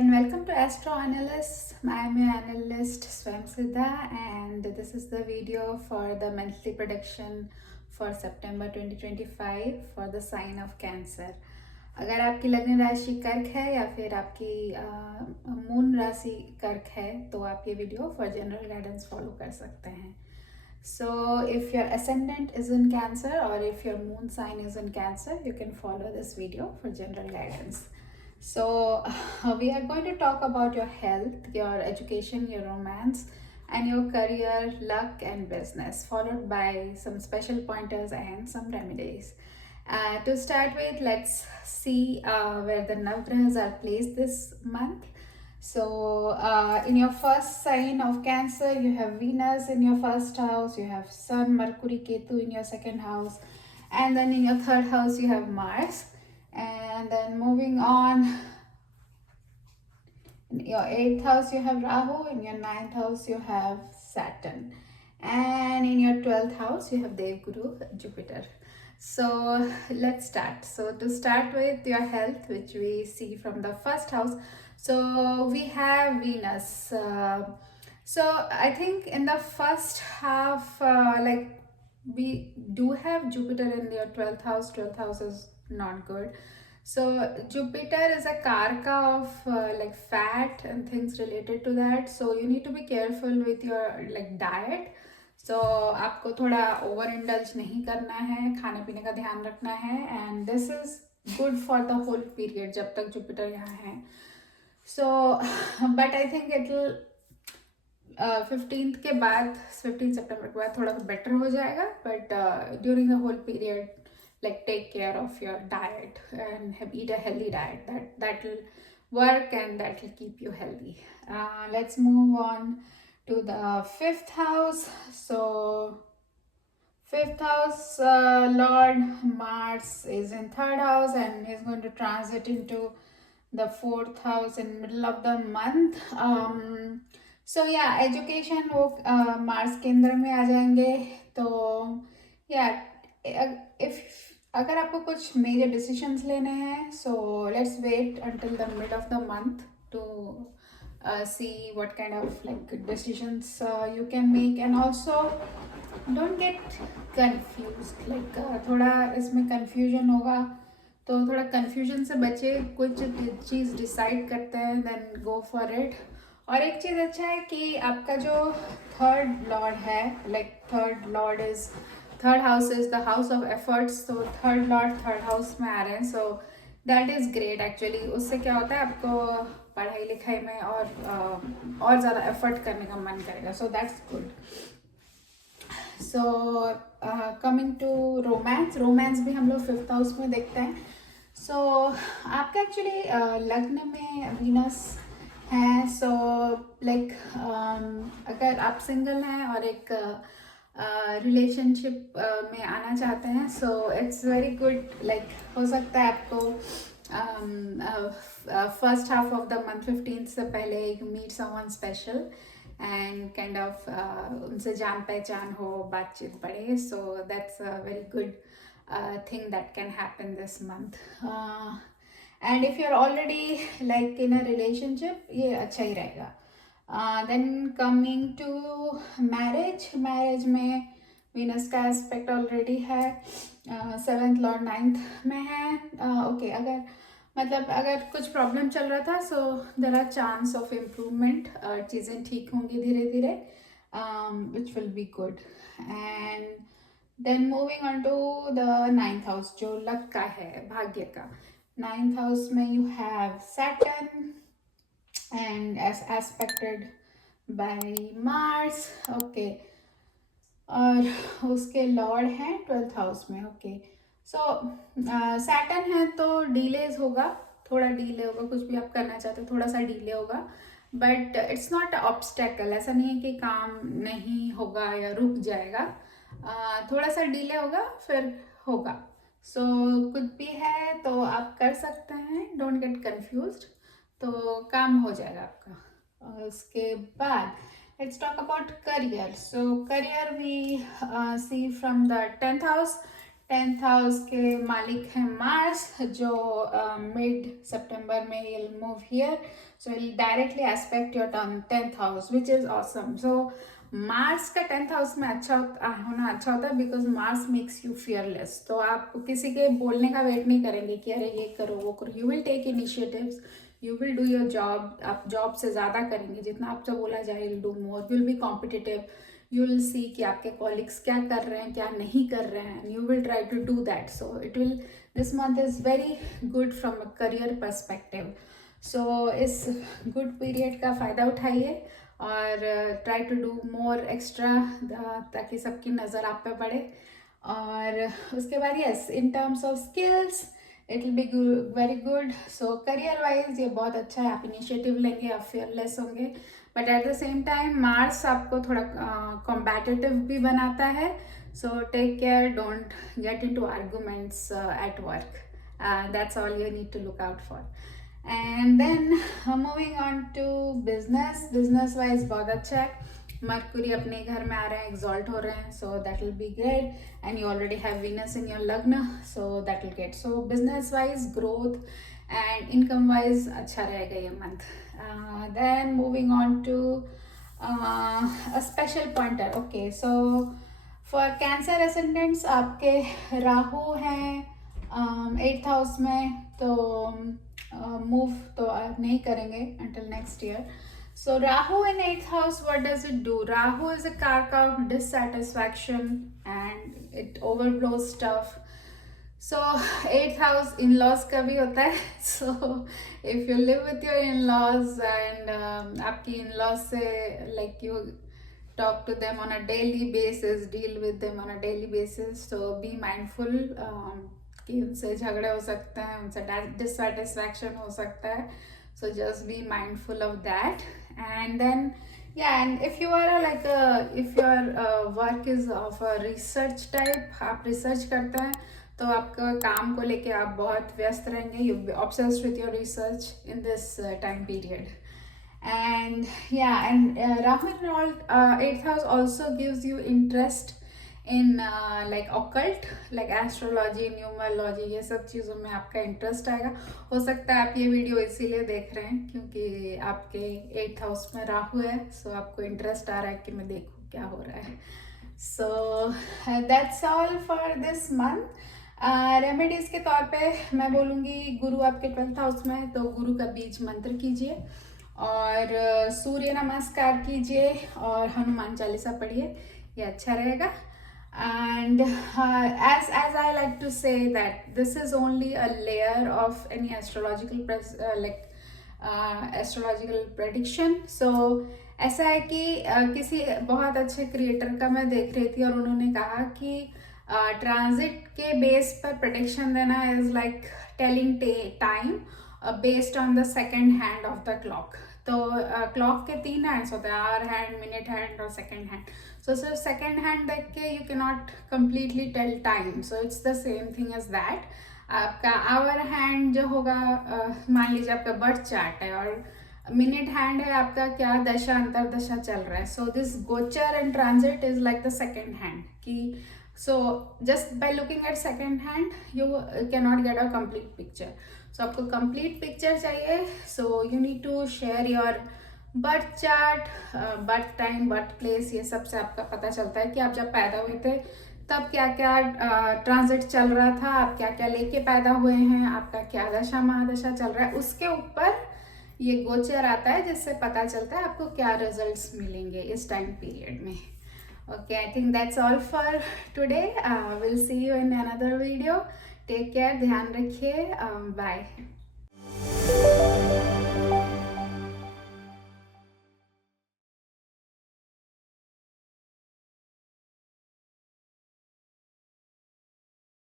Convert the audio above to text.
and welcome to Astro Analyst. I am your analyst Swam Siddha, and this is the video for the monthly prediction for September 2025 for the sign of Cancer. अगर आपकी लग्न राशि कर्क है या फिर आपकी मून राशि कर्क है तो आप ये video for general guidance follow कर सकते हैं. So if your ascendant is in Cancer or if your moon sign is in Cancer, you can follow this video for general guidance. So we are going to talk about your health, your education, your romance, and your career, luck, and business, followed by some special pointers and some remedies. To start with, let's see where the Navgrahas are placed this month. So in your first sign of Cancer, you have Venus in your first house, you have Sun, Mercury, Ketu in your second house, and then in your third house you have Mars. And then moving on, in your 8th house you have Rahu, in your 9th house you have Saturn, and in your 12th house you have Devguru, Jupiter. So let's start. So to start with your health, which we see from the first house, so we have Venus. So I think in the first half, like we do have Jupiter in your 12th house. 12th house is not good. So Jupiter is a karka of like fat and things related to that. So you need to be careful with your like diet. So आपको थोड़ा over indulge नहीं करना है, खाने पीने का ध्यान रखना है, and this is good for the whole period जब तक जुपिटर यहाँ है. So but I think it will 15th के बाद, 15 सितंबर के बाद थोड़ा बेटर हो जाएगा, but during the whole period like take care of your diet and eat a healthy diet that will work and that will keep you healthy. Let's move on to the 5th house. So 5th house, Lord Mars is in 3rd house and is going to transit into the 4th house in middle of the month. So yeah, education वो Mars केंद्र में आ जाएंगे. तो yeah, if अगर आपको कुछ major decisions लेने हैं, so let's wait until the mid of the month to see what kind of like decisions you can make, and also don't get confused. Like थोड़ा इसमें कंफ्यूजन होगा, तो थोड़ा कंफ्यूजन से बचे. कुछ चीज़ डिसाइड करते हैं देन गो फॉर इट. और एक चीज़ अच्छा है कि आपका जो थर्ड लॉर्ड है, like third Lord is third house is the house of efforts, तो थर्ड लॉर्ड थर्ड हाउस में आ रहे हैं. So that is great actually. उससे क्या होता है, आपको पढ़ाई लिखाई में और ज़्यादा एफर्ट करने का मन करेगा. So that's good. So coming to romance, romance भी हम लोग 5th हाउस में देखते हैं. सो आपका एक्चुअली लग्न में वीनस है. सो लाइक अगर आप सिंगल हैं और एक रिलेशनशिप में आना चाहते हैं, so it's very good. Like हो सकता है आपको first half of the month 15th से पहले you meet someone special and kind of उनसे जान पहचान हो, बातचीत बढ़े. So that's a very good thing that can happen this month. And if you are already like in a relationship, ये अच्छा ही रहेगा. Then coming to marriage, marriage में Venus का एस्पेक्ट ऑलरेडी है. 7th लॉर्ड 9th में है. ओके, अगर मतलब अगर कुछ प्रॉब्लम चल रहा था, so there are chance of improvement. चीज़ें ठीक होंगी धीरे धीरे, which will be good. And then moving on to the 9th house जो लक का है, भाग्य का. 9th हाउस में you have Saturn and as aspected by Mars. Okay, और उसके लॉर्ड हैं 12th हाउस में. ओके, सो सैटर्न है तो डिलेज होगा, थोड़ा डिले होगा. कुछ भी आप करना चाहते हो थोड़ा सा डिले होगा, बट इट्स नॉट ऑब्स्टेकल. ऐसा नहीं है कि काम नहीं होगा या रुक जाएगा. थोड़ा सा डिले होगा, फिर होगा. सो कुछ भी है तो आप कर सकते हैं, डोंट गेट कंफ्यूज्ड. तो काम हो जाएगा आपका. उसके बाद let's talk about career. So career we see from the 10th house. 10th house के मालिक हैं मार्स, जो मिड सितंबर में he'll move here, so he'll directly aspect your 10th house, which is awesome. So Mars का 10th हाउस में होना अच्छा होता है, because Mars makes you fearless. तो आप किसी के बोलने का वेट नहीं करेंगे कि अरे ये करो वो करो. You will take initiatives, you will do your job. आप जॉब से ज़्यादा करेंगे, जितना आपसे बोला जाए you will do more, you will be competitive. you will see कि आपके colleagues क्या कर रहे हैं क्या नहीं कर रहे हैं, and you will try to do that. So it will, this month is very good from a career perspective. So इस good period का फ़ायदा उठाइए और try to do more extra ताकि सबकी नज़र आप पे पड़े. और उसके बाद yes, in terms of skills it will be good, very good. So career wise ये बहुत अच्छा है, आप इनिशिएटिव लेंगे, आप fearless होंगे. But at the same time Mars आपको थोड़ा कॉम्बैटिटिव भी बनाता है. So take care, don't get into arguments at work. That's all you need to look out for. And then moving on to business wise बहुत अच्छा है. मरकुरी अपने घर में आ रहे हैं, एक्सॉल्ट हो रहे हैं, so that will be great. And you already have Venus in your lagna, so that will get. So business wise growth and income wise अच्छा रहेगा ये month. Then moving on to a special pointer. Okay, so for Cancer ascendants आपके राहु हैं 8th house में, तो मूव तो नहीं करेंगे until next year. So Rahu in 8th house, what does it do? Rahu is a karka of dissatisfaction and it overblows stuff. So 8th house in-laws का भी होता है. So if you live with your in-laws and आपकी in-laws से like you talk to them on a daily basis, deal with them on a daily basis, so be mindful कि उनसे झगड़े हो सकते हैं, उनसे dissatisfaction हो सकता है. So just be mindful of that. And then yeah, and if you are if your work is of a research type, आप research करते हैं, तो आपका काम को लेके आप बहुत व्यस्त रहेंगे. You be obsessed with your research in this time period. And या and Rahu in 8th house also gives you interest in like occult, like astrology, numerology, ये सब चीज़ों में आपका इंटरेस्ट आएगा. हो सकता है आप ये वीडियो इसीलिए देख रहे हैं क्योंकि आपके 8th हाउस में राहु है. सो आपको इंटरेस्ट आ रहा है कि मैं देखूँ क्या हो रहा है. So that's all for this month. Remedies के तौर पे मैं बोलूँगी, गुरु आपके 12th हाउस में है, तो गुरु का बीज मंत्र कीजिए और सूर्य नमस्कार कीजिए और हनुमान चालीसा पढ़िए, ये अच्छा रहेगा. And as I like to say that this is only a layer of any astrological prediction. So ऐसा है कि किसी बहुत अच्छे क्रिएटर का मैं देख रही थी और उन्होंने कहा कि ट्रांजिट के बेस पर प्रेडिक्शन देना is like telling time based on the second hand of the clock. तो क्लॉक के 3 हैंड्स होते हैं, आवर हैंड, मिनट हैंड और सेकेंड हैंड. सो सिर्फ सेकेंड हैंड देख के you can not completely tell time. So it's the same thing as that. आपका hour hand जो होगा, मान लीजिए आपका बर्थ चार्ट है, और मिनट हैंड है आपका क्या दशा अंतरदशा चल रहा है. सो दिस गोचर and transit is like the second hand की. So just by looking at second hand you cannot get a complete picture. So आपको complete picture चाहिए. So you need to share your birth chart, birth time, birth place. ये सब से आपका पता चलता है कि आप जब पैदा हुए थे तब क्या क्या ट्रांजिट चल रहा था, आप क्या क्या लेके पैदा हुए हैं, आपका क्या दशा महादशा चल रहा है. उसके ऊपर ये गोचर आता है जिससे पता चलता है आपको क्या रिजल्ट्स मिलेंगे इस टाइम पीरियड में. Okay, I think that's all for today. We'll see you in another video. Take care, ध्यान रखिए. Bye.